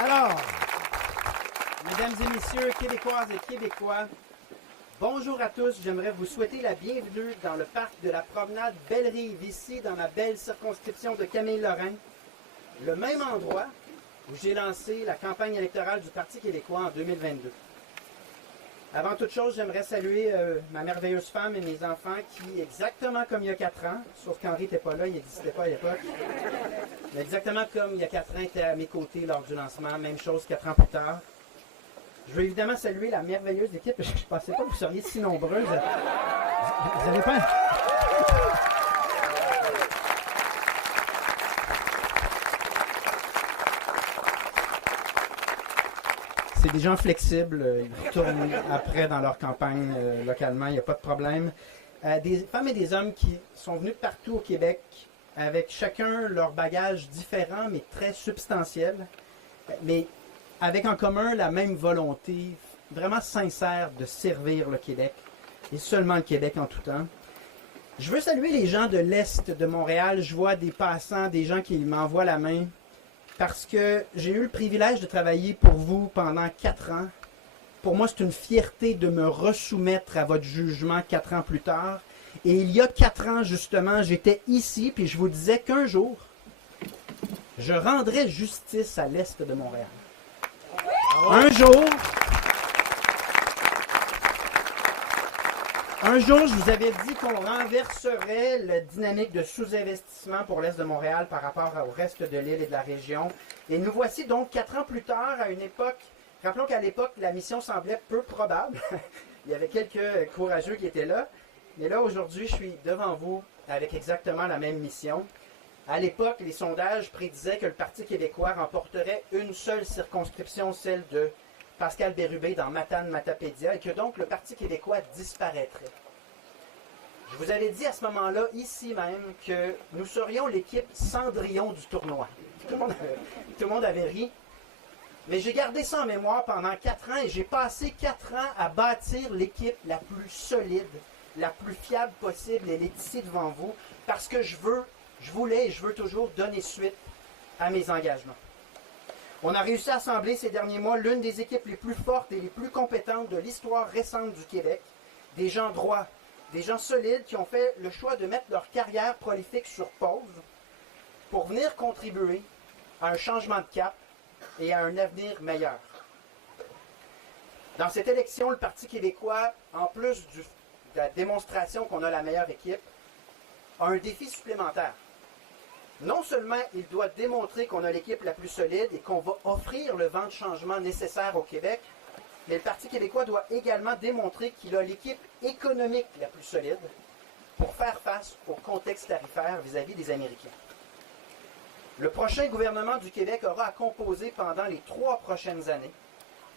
Alors, mesdames et messieurs, Québécoises et Québécois, bonjour à tous. J'aimerais vous souhaiter la bienvenue dans le parc de la promenade Belle-Rive, ici dans ma belle circonscription de Camille-Lorrain, le même endroit où j'ai lancé la campagne électorale du Parti québécois en 2022. Avant toute chose, j'aimerais saluer ma merveilleuse femme et mes enfants qui, exactement comme il y a 4 ans, sauf qu'Henri n'était pas là, il n'existait pas à l'époque, mais exactement comme il y a 4 ans, était à mes côtés lors du lancement, même chose 4 ans plus tard. Je veux évidemment saluer la merveilleuse équipe, je ne pensais pas que vous seriez si nombreuses. Vous n'avez pas... C'est des gens flexibles, ils retournent après dans leur campagne localement, il n'y a pas de problème. Des femmes et des hommes qui sont venus de partout au Québec, avec chacun leur bagage différent, mais très substantiel, mais avec en commun la même volonté, vraiment sincère, de servir le Québec, et seulement le Québec en tout temps. Je veux saluer les gens de l'Est de Montréal, je vois des passants, des gens qui m'envoient la main, parce que j'ai eu le privilège de travailler pour vous pendant 4 ans. Pour moi, c'est une fierté de me resoumettre à votre jugement 4 ans plus tard. Et il y a 4 ans, justement, j'étais ici, puis je vous disais qu'un jour, je rendrais justice à l'Est de Montréal. Un jour, je vous avais dit qu'on renverserait la dynamique de sous-investissement pour l'Est de Montréal par rapport au reste de l'île et de la région. Et nous voici donc 4 ans plus tard, à une époque, rappelons qu'à l'époque, la mission semblait peu probable. Il y avait quelques courageux qui étaient là. Mais là, aujourd'hui, je suis devant vous avec exactement la même mission. À l'époque, les sondages prédisaient que le Parti québécois remporterait une seule circonscription, celle de Pascal Bérubé dans Matane-Matapédia, et que donc le Parti québécois disparaîtrait. Je vous avais dit à ce moment-là, ici même, que nous serions l'équipe Cendrillon du tournoi. Tout le monde avait ri. Mais j'ai gardé ça en mémoire pendant 4 ans et j'ai passé 4 ans à bâtir l'équipe la plus solide, la plus fiable possible. Elle est ici devant vous parce que je voulais et je veux toujours donner suite à mes engagements. On a réussi à assembler ces derniers mois l'une des équipes les plus fortes et les plus compétentes de l'histoire récente du Québec. Des gens droits, des gens solides qui ont fait le choix de mettre leur carrière prolifique sur pause pour venir contribuer à un changement de cap et à un avenir meilleur. Dans cette élection, le Parti québécois, en plus de la démonstration qu'on a la meilleure équipe, a un défi supplémentaire. Non seulement il doit démontrer qu'on a l'équipe la plus solide et qu'on va offrir le vent de changement nécessaire au Québec, mais le Parti québécois doit également démontrer qu'il a l'équipe économique la plus solide pour faire face au contexte tarifaire vis-à-vis des Américains. Le prochain gouvernement du Québec aura à composer pendant les 3 prochaines années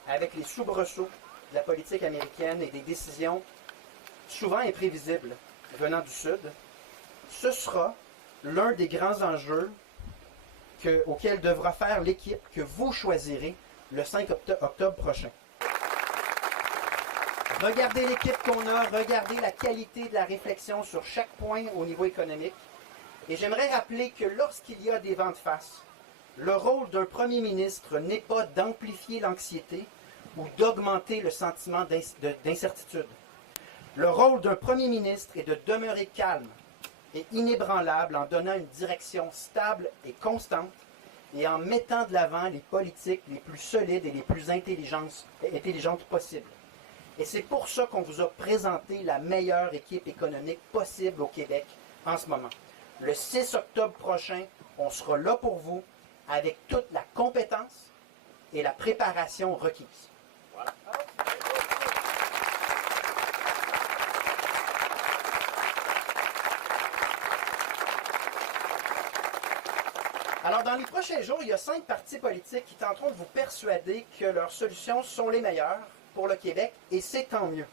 avec les soubresauts de la politique américaine et des décisions souvent imprévisibles venant du Sud. Ce sera l'un des grands enjeux auquel devra faire l'équipe que vous choisirez le 5 octobre prochain. Regardez l'équipe qu'on a, regardez la qualité de la réflexion sur chaque point au niveau économique. Et j'aimerais rappeler que lorsqu'il y a des vents de face, le rôle d'un premier ministre n'est pas d'amplifier l'anxiété ou d'augmenter le sentiment d'incertitude. Le rôle d'un premier ministre est de demeurer calme et inébranlable en donnant une direction stable et constante et en mettant de l'avant les politiques les plus solides et les plus intelligentes possibles. Et c'est pour ça qu'on vous a présenté la meilleure équipe économique possible au Québec en ce moment. Le 6 octobre prochain, on sera là pour vous avec toute la compétence et la préparation requise. Voilà. Alors, dans les prochains jours, il y a 5 partis politiques qui tenteront de vous persuader que leurs solutions sont les meilleures pour le Québec, et c'est tant mieux.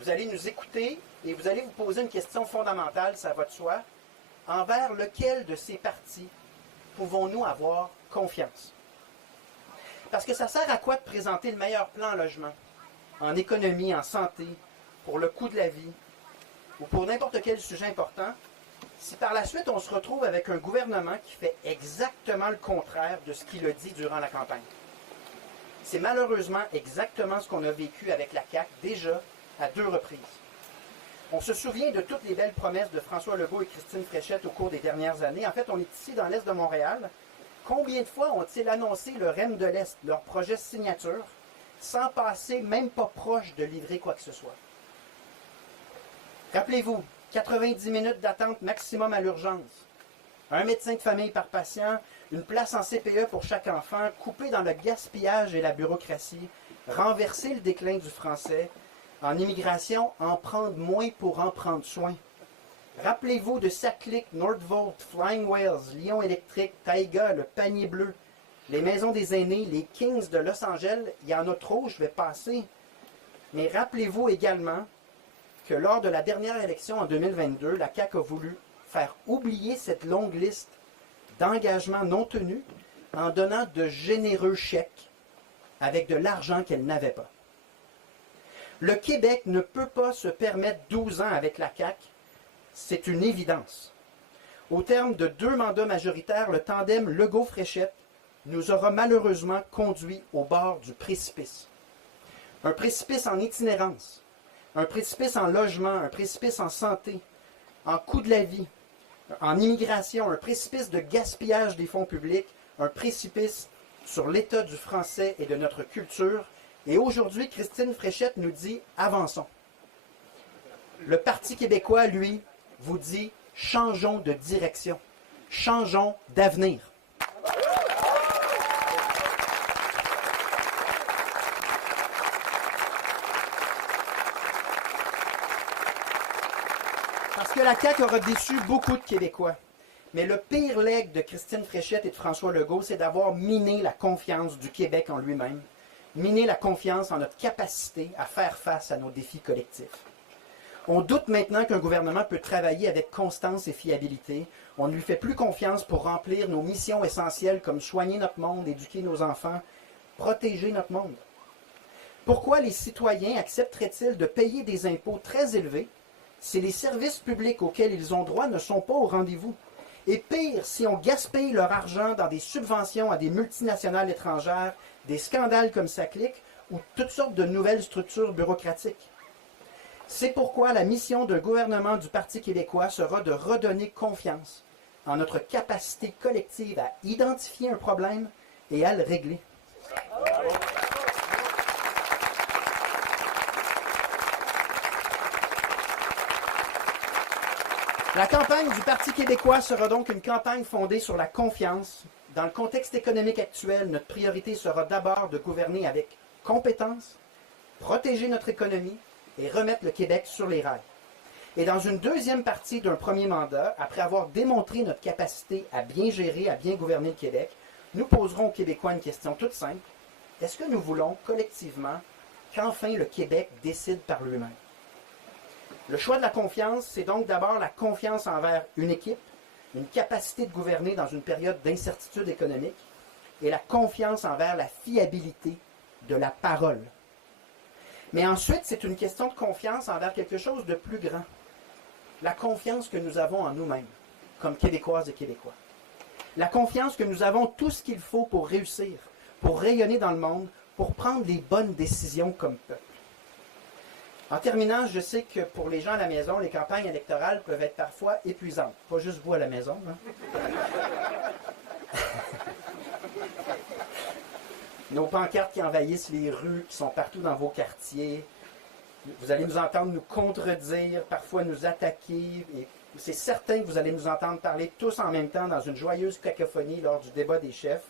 Vous allez nous écouter et vous allez vous poser une question fondamentale, ça va de soi. Envers lequel de ces partis pouvons-nous avoir confiance? Parce que ça sert à quoi de présenter le meilleur plan en logement, en économie, en santé, pour le coût de la vie, ou pour n'importe quel sujet important, si par la suite on se retrouve avec un gouvernement qui fait exactement le contraire de ce qu'il a dit durant la campagne. C'est malheureusement exactement ce qu'on a vécu avec la CAQ déjà à 2 reprises. On se souvient de toutes les belles promesses de François Legault et Christine Fréchette au cours des dernières années. En fait, on est ici dans l'Est de Montréal. Combien de fois ont-ils annoncé le REM de l'Est, leur projet signature, sans passer même pas proche de livrer quoi que ce soit? Rappelez-vous, 90 minutes d'attente maximum à l'urgence, un médecin de famille par patient, une place en CPE pour chaque enfant, couper dans le gaspillage et la bureaucratie, renverser le déclin du français, en immigration, en prendre moins pour en prendre soin. Rappelez-vous de Saclic, Nordvolt, Flying Whales, Lyon Électrique, Taïga, le Panier Bleu, les Maisons des Aînés, les Kings de Los Angeles, il y en a trop, je vais passer. Mais rappelez-vous également que lors de la dernière élection en 2022, la CAQ a voulu faire oublier cette longue liste d'engagements non tenus en donnant de généreux chèques avec de l'argent qu'elle n'avait pas. Le Québec ne peut pas se permettre 12 ans avec la CAQ, c'est une évidence. Au terme de 2 mandats majoritaires, le tandem Legault-Fréchette nous aura malheureusement conduits au bord du précipice. Un précipice en itinérance, un précipice en logement, un précipice en santé, en coût de la vie, en immigration, un précipice de gaspillage des fonds publics, un précipice sur l'état du français et de notre culture. Et aujourd'hui, Christine Fréchette nous dit « avançons ». Le Parti québécois, lui, vous dit « changeons de direction, changeons d'avenir ». Parce que la CAQ aura déçu beaucoup de Québécois. Mais le pire legs de Christine Fréchette et de François Legault, c'est d'avoir miné la confiance du Québec en lui-même, miné la confiance en notre capacité à faire face à nos défis collectifs. On doute maintenant qu'un gouvernement peut travailler avec constance et fiabilité. On ne lui fait plus confiance pour remplir nos missions essentielles comme soigner notre monde, éduquer nos enfants, protéger notre monde. Pourquoi les citoyens accepteraient-ils de payer des impôts très élevés si les services publics auxquels ils ont droit ne sont pas au rendez-vous? Et pire, si on gaspille leur argent dans des subventions à des multinationales étrangères, des scandales comme Saclic ou toutes sortes de nouvelles structures bureaucratiques. C'est pourquoi la mission d'un gouvernement du Parti québécois sera de redonner confiance en notre capacité collective à identifier un problème et à le régler. La campagne du Parti québécois sera donc une campagne fondée sur la confiance. Dans le contexte économique actuel, notre priorité sera d'abord de gouverner avec compétence, protéger notre économie et remettre le Québec sur les rails. Et dans une deuxième partie d'un premier mandat, après avoir démontré notre capacité à bien gérer, à bien gouverner le Québec, nous poserons aux Québécois une question toute simple. Est-ce que nous voulons collectivement qu'enfin le Québec décide par lui-même? Le choix de la confiance, c'est donc d'abord la confiance envers une équipe, une capacité de gouverner dans une période d'incertitude économique, et la confiance envers la fiabilité de la parole. Mais ensuite, c'est une question de confiance envers quelque chose de plus grand. La confiance que nous avons en nous-mêmes, comme Québécoises et Québécois. La confiance que nous avons tout ce qu'il faut pour réussir, pour rayonner dans le monde, pour prendre les bonnes décisions comme peuple. En terminant, je sais que pour les gens à la maison, les campagnes électorales peuvent être parfois épuisantes. Pas juste vous à la maison. Hein? Nos pancartes qui envahissent les rues, qui sont partout dans vos quartiers. Vous allez nous entendre nous contredire, parfois nous attaquer. Et c'est certain que vous allez nous entendre parler tous en même temps dans une joyeuse cacophonie lors du débat des chefs.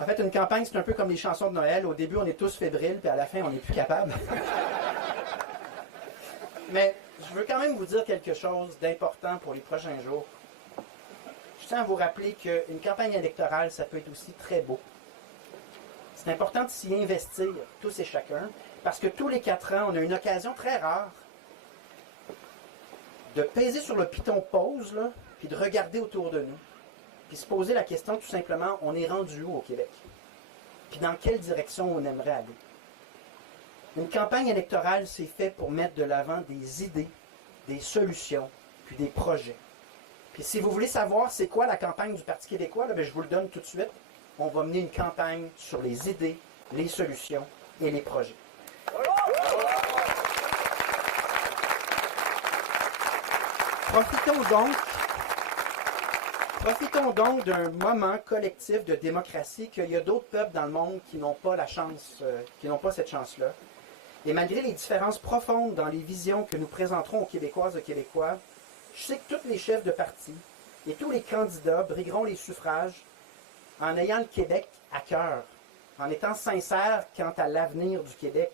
En fait, une campagne, c'est un peu comme les chansons de Noël. Au début, on est tous fébriles, puis à la fin, on n'est plus capable. Mais je veux quand même vous dire quelque chose d'important pour les prochains jours. Je tiens à vous rappeler qu'une campagne électorale, ça peut être aussi très beau. C'est important de s'y investir, tous et chacun, parce que tous les 4 ans, on a une occasion très rare de peser sur le piton pause, là, puis de regarder autour de nous, puis se poser la question tout simplement, on est rendu où au Québec? Puis dans quelle direction on aimerait aller? Une campagne électorale, c'est fait pour mettre de l'avant des idées, des solutions, puis des projets. Puis si vous voulez savoir c'est quoi la campagne du Parti québécois, là, bien, je vous le donne tout de suite. On va mener une campagne sur les idées, les solutions et les projets. Profitons donc d'un moment collectif de démocratie qu'il y a d'autres peuples dans le monde qui n'ont pas la chance, qui n'ont pas cette chance-là. Et malgré les différences profondes dans les visions que nous présenterons aux Québécoises et aux Québécois, je sais que tous les chefs de parti et tous les candidats brigueront les suffrages en ayant le Québec à cœur, en étant sincères quant à l'avenir du Québec.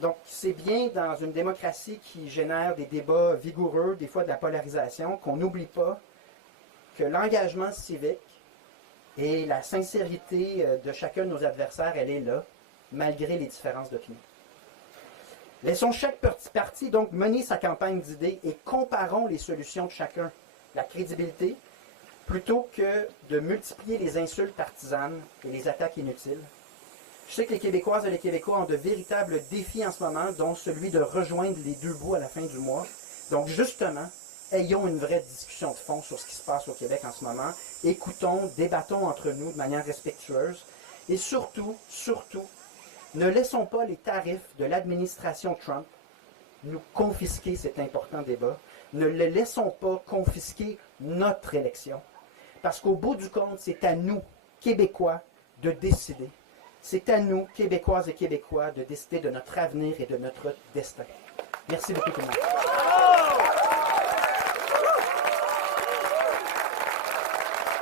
Donc, c'est bien dans une démocratie qui génère des débats vigoureux, des fois de la polarisation, qu'on n'oublie pas que l'engagement civique et la sincérité de chacun de nos adversaires, elle est là, malgré les différences d'opinion. Laissons chaque parti donc mener sa campagne d'idées et comparons les solutions de chacun, la crédibilité, plutôt que de multiplier les insultes partisanes et les attaques inutiles. Je sais que les Québécoises et les Québécois ont de véritables défis en ce moment, dont celui de rejoindre les deux bouts à la fin du mois. Donc justement, ayons une vraie discussion de fond sur ce qui se passe au Québec en ce moment. Écoutons, débattons entre nous de manière respectueuse. Et surtout, ne laissons pas les tarifs de l'administration Trump nous confisquer cet important débat. Ne le laissons pas confisquer notre élection. Parce qu'au bout du compte, c'est à nous, Québécois, de décider. C'est à nous, Québécoises et Québécois, de décider de notre avenir et de notre destin. Merci beaucoup tout le monde.